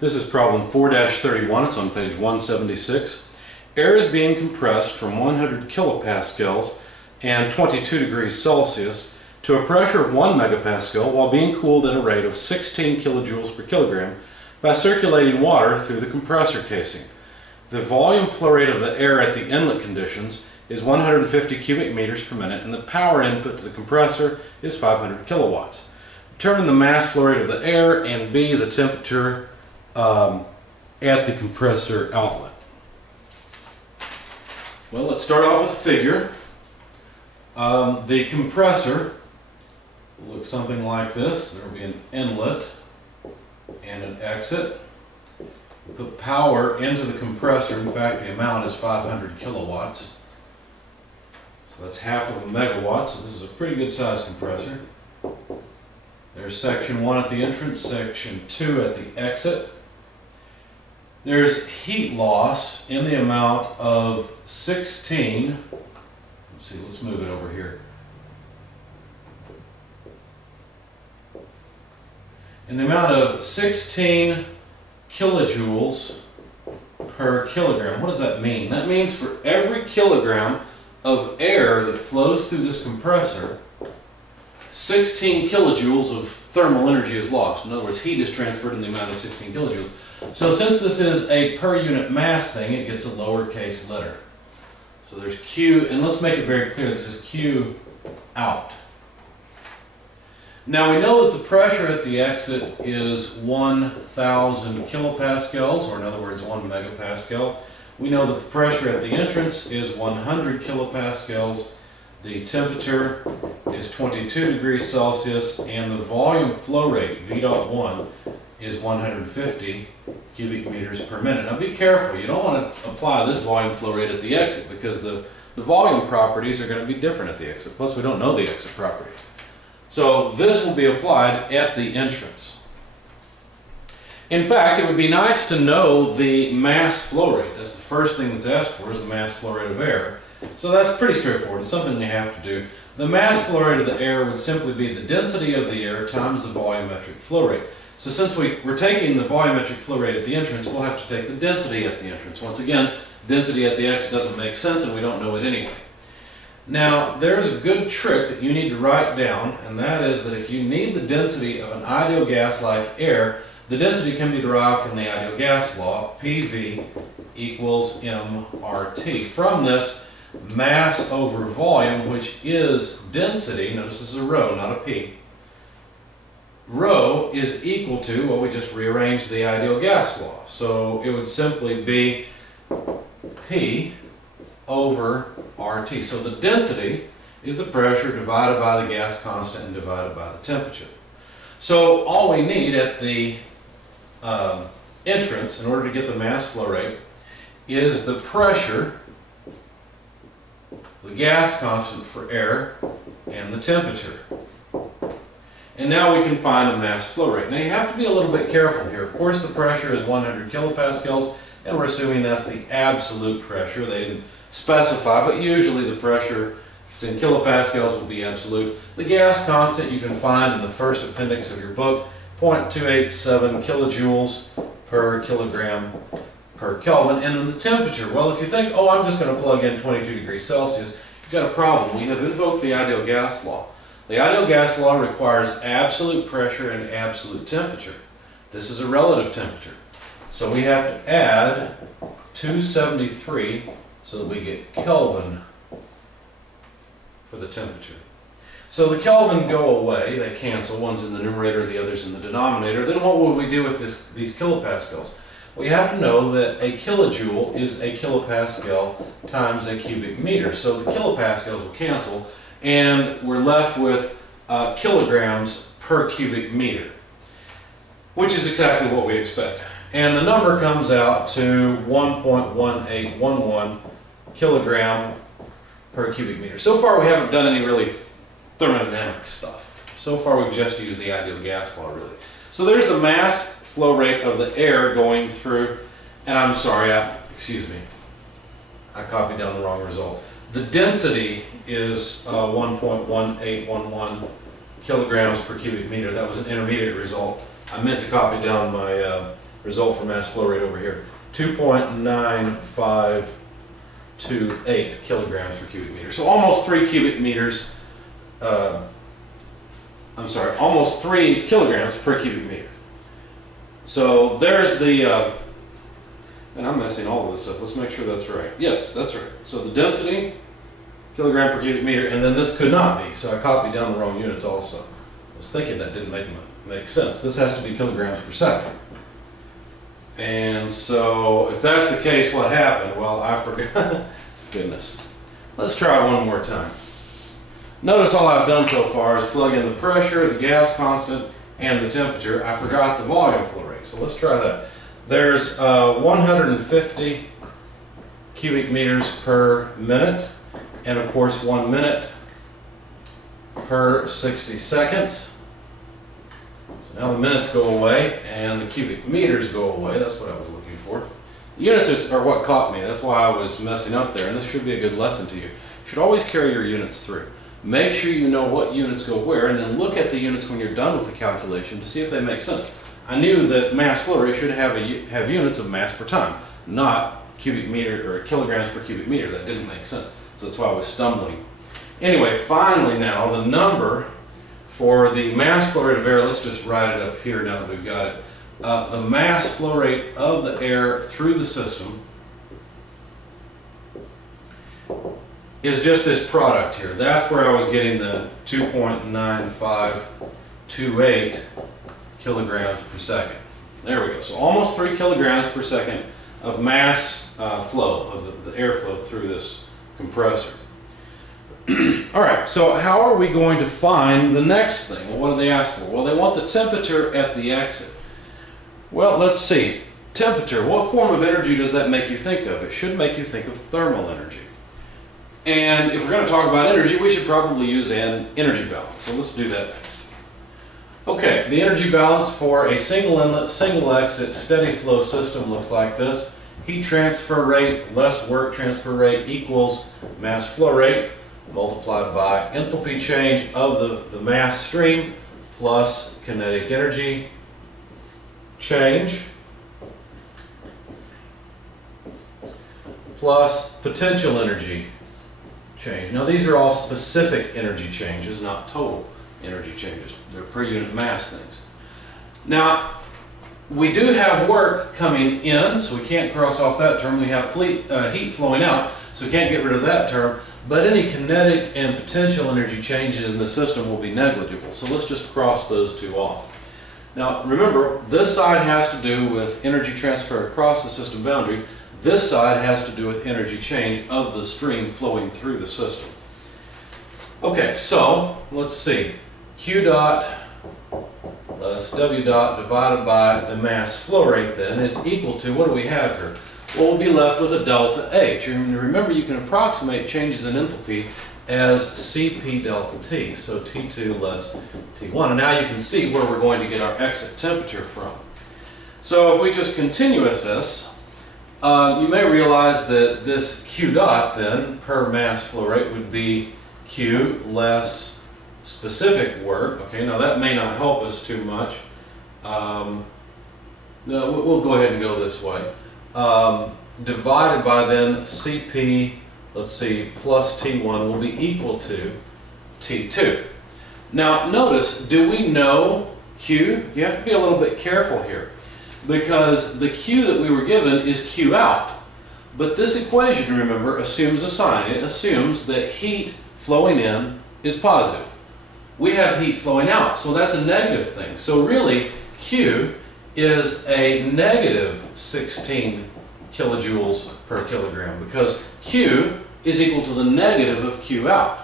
This is problem 4-31. It's on page 176. Air is being compressed from 100 kilopascals and 22 degrees Celsius to a pressure of 1 megapascal while being cooled at a rate of 16 kilojoules per kilogram by circulating water through the compressor casing. The volume flow rate of the air at the inlet conditions is 150 cubic meters per minute and the power input to the compressor is 500 kilowatts. Determine the mass flow rate of the air and B, the temperature at the compressor outlet. Well, let's start off with a figure. The compressor will look something like this. There will be an inlet and an exit. Put power into the compressor. In fact, the amount is 500 kilowatts. So that's half of a megawatt. So this is a pretty good size compressor. There's section 1 at the entrance, section 2 at the exit. There's heat loss in the amount of 16. Let's see, let's move it over here. In the amount of 16 kilojoules per kilogram. What does that mean? That means for every kilogram of air that flows through this compressor, 16 kilojoules of thermal energy is lost. In other words, heat is transferred in the amount of 16 kilojoules. So since this is a per unit mass thing, it gets a lowercase letter. So there's Q, and let's make it very clear, this is Q out. Now we know that the pressure at the exit is 1,000 kilopascals, or in other words 1 megapascal. We know that the pressure at the entrance is 100 kilopascals. The temperature is 22 degrees Celsius, and the volume flow rate, V.1, is 150 cubic meters per minute. Now be careful, you don't want to apply this volume flow rate at the exit because the volume properties are going to be different at the exit. Plus we don't know the exit property. So this will be applied at the entrance. In fact, it would be nice to know the mass flow rate. That's the first thing that's asked for, is the mass flow rate of air. So that's pretty straightforward. It's something we have to do. The mass flow rate of the air would simply be the density of the air times the volumetric flow rate. So since we're taking the volumetric flow rate at the entrance, we'll have to take the density at the entrance. Once again, density at the exit doesn't make sense and we don't know it anyway. Now, there's a good trick that you need to write down, and that is that if you need the density of an ideal gas like air, the density can be derived from the ideal gas law, PV equals mRT. From this, mass over volume, which is density, notice this is a rho, not a P, rho is equal to, well, we just rearranged the ideal gas law. So it would simply be P over RT. So the density is the pressure divided by the gas constant and divided by the temperature. So all we need at the entrance, in order to get the mass flow rate, is the pressure, the gas constant for air, and the temperature. And now we can find the mass flow rate. Now you have to be a little bit careful here. Of course the pressure is 100 kilopascals, and we're assuming that's the absolute pressure. They didn't specify, but usually the pressure, if it's in kilopascals, will be absolute. The gas constant you can find in the first appendix of your book, 0.287 kilojoules per kilogram per Kelvin. And then the temperature, well, if you think, oh, I'm just going to plug in 22 degrees Celsius, you've got a problem. We have invoked the ideal gas law. The ideal gas law requires absolute pressure and absolute temperature. This is a relative temperature. So we have to add 273 so that we get Kelvin for the temperature. So the Kelvin go away, they cancel, one's in the numerator, the other's in the denominator. Then what will we do with these kilopascals? We have to know that a kilojoule is a kilopascal times a cubic meter. So the kilopascals will cancel, and we're left with kilograms per cubic meter, which is exactly what we expect. And the number comes out to 1.1811 kilogram per cubic meter. So far we haven't done any really thermodynamic stuff. So far we've just used the ideal gas law, really. So there's the mass flow rate of the air going through, and I'm sorry, excuse me, I copied down the wrong result. The density is 1.1811 kilograms per cubic meter. That was an intermediate result. I meant to copy down my result for mass flow rate over here. 2.9528 kilograms per cubic meter. So almost 3 cubic meters, almost 3 kilograms per cubic meter. So there's the, and I'm messing all of this up. Let's make sure that's right. Yes, that's right. So the density, kilogram per cubic meter, and then this could not be. So I copied down the wrong units also. I was thinking that didn't make sense. This has to be kilograms per second. And so if that's the case, what happened? Well, I forgot. Goodness. Let's try one more time. Notice all I've done so far is plug in the pressure, the gas constant, and the temperature. I forgot the volume flow rate. So let's try that. There's 150 cubic meters per minute, and of course 1 minute per 60 seconds. So now the minutes go away and the cubic meters go away. That's what I was looking for. The units are what caught me. That's why I was messing up there, and this should be a good lesson to you. You should always carry your units through. Make sure you know what units go where, and then look at the units when you're done with the calculation to see if they make sense. I knew that mass flow rate should have units of mass per time, not cubic meter or kilograms per cubic meter. That didn't make sense. So that's why I was stumbling. Anyway, finally now, the number for the mass flow rate of air, let's just write it up here now that we've got it. The mass flow rate of the air through the system is just this product here. That's where I was getting the 2.9528 kilograms per second. There we go. So almost 3 kilograms per second of mass flow, of the airflow through this compressor. All right, so how are we going to find the next thing? Well, what do they ask for? Well, they want the temperature at the exit. Well, let's see. Temperature, what form of energy does that make you think of? It should make you think of thermal energy. And if we're going to talk about energy, we should probably use an energy balance. So let's do that next. Okay, the energy balance for a single inlet, single exit, steady flow system looks like this. Heat transfer rate less work transfer rate equals mass flow rate multiplied by enthalpy change of the mass stream plus kinetic energy change plus potential energy change. Now these are all specific energy changes, not total energy changes. They're per unit mass things. Now we do have work coming in, so we can't cross off that term. We have heat flowing out, so we can't get rid of that term. But any kinetic and potential energy changes in the system will be negligible. So let's just cross those two off. Now remember, this side has to do with energy transfer across the system boundary. This side has to do with energy change of the stream flowing through the system. Okay, so let's see. Q dot plus W dot divided by the mass flow rate then is equal to, what do we have here? Well, we'll be left with a delta H. And remember, you can approximate changes in enthalpy as Cp delta T, so T2 less T1. And now you can see where we're going to get our exit temperature from. So if we just continue with this, you may realize that this Q dot then per mass flow rate would be Q less specific work. Okay, now that may not help us too much. No, we'll go ahead and go this way. Divided by then Cp, let's see, plus T1 will be equal to T2. Now notice, do we know Q? You have to be a little bit careful here, because the Q that we were given is Q out. But this equation, remember, assumes a sign. It assumes that heat flowing in is positive. We have heat flowing out, so that's a negative thing. So really, Q is a negative 16 kilojoules per kilogram, because Q is equal to the negative of Q out.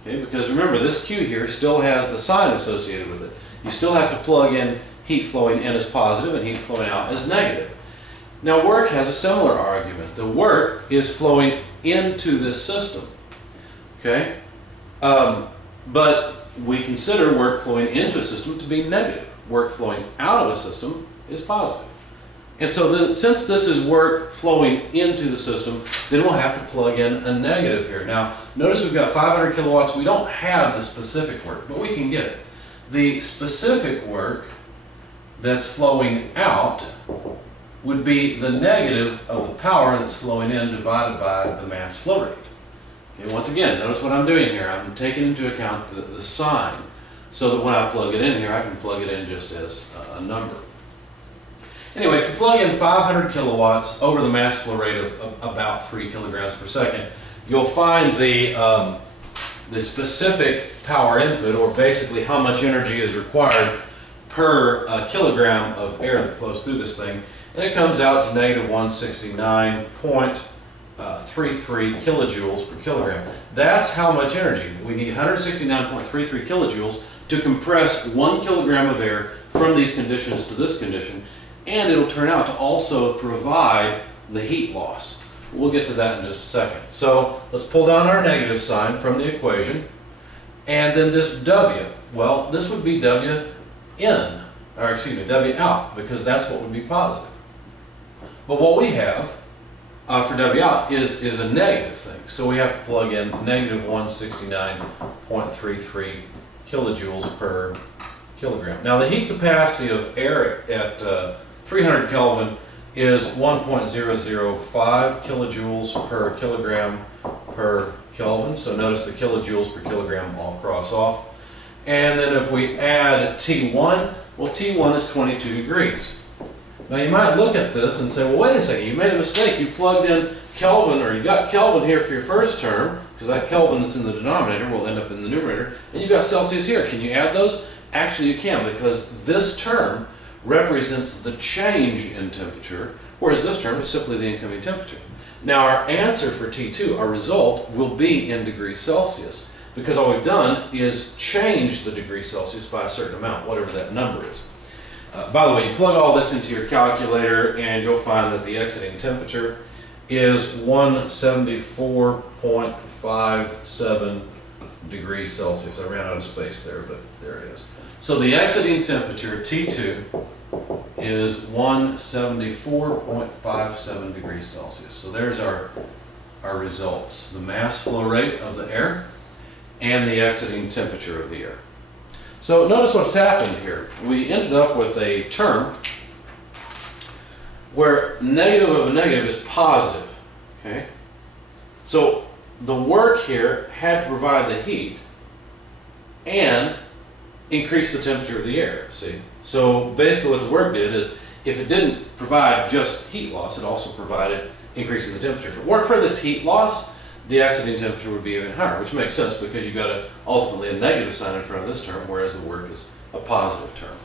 Okay, because remember, this Q here still has the sign associated with it. You still have to plug in heat flowing in as positive and heat flowing out as negative. Now work has a similar argument. The work is flowing into this system. Okay? But we consider work flowing into a system to be negative. Work flowing out of a system is positive. And so since this is work flowing into the system, then we'll have to plug in a negative here. Now notice we've got 500 kilowatts. We don't have the specific work, but we can get it. The specific work that's flowing out would be the negative of the power that's flowing in divided by the mass flow rate. Okay, once again, notice what I'm doing here. I'm taking into account the sign so that when I plug it in here, I can plug it in just as a number. Anyway, if you plug in 500 kilowatts over the mass flow rate of about 3 kilograms per second, you'll find the specific power input, or basically how much energy is required per kilogram of air that flows through this thing, and it comes out to negative 169.33 kilojoules per kilogram. That's how much energy. We need 169.33 kilojoules to compress 1 kilogram of air from these conditions to this condition, and it'll turn out to also provide the heat loss. We'll get to that in just a second. So let's pull down our negative sign from the equation, and then this W, well, this would be W in, or excuse me, W out, because that's what would be positive. But what we have for W out is a negative thing, so we have to plug in negative 169.33 kilojoules per kilogram. Now the heat capacity of air at 300 Kelvin is 1.005 kilojoules per kilogram per Kelvin. So notice the kilojoules per kilogram all cross off. And then if we add T1, well, T1 is 22 degrees. Now you might look at this and say, well, wait a second, you made a mistake. You plugged in Kelvin, or you got Kelvin here for your first term, because that Kelvin that's in the denominator will end up in the numerator, and you've got Celsius here. Can you add those? Actually, you can, because this term represents the change in temperature, whereas this term is simply the incoming temperature. Now our answer for T2, our result, will be in degrees Celsius, because all we've done is change the degrees Celsius by a certain amount, whatever that number is. By the way, you plug all this into your calculator and you'll find that the exiting temperature is 174.57 degrees Celsius. I ran out of space there, but there it is. So the exiting temperature, T2, is 174.57 degrees Celsius. So there's our results. The mass flow rate of the air and the exiting temperature of the air. So notice what's happened here. We ended up with a term where negative of a negative is positive. Okay? So the work here had to provide the heat and increase the temperature of the air, see? So basically what the work did is, if it didn't provide just heat loss, it also provided increasing the temperature. If it weren't for this heat loss, the exiting temperature would be even higher, which makes sense because you've got ultimately a negative sign in front of this term, whereas the work is a positive term.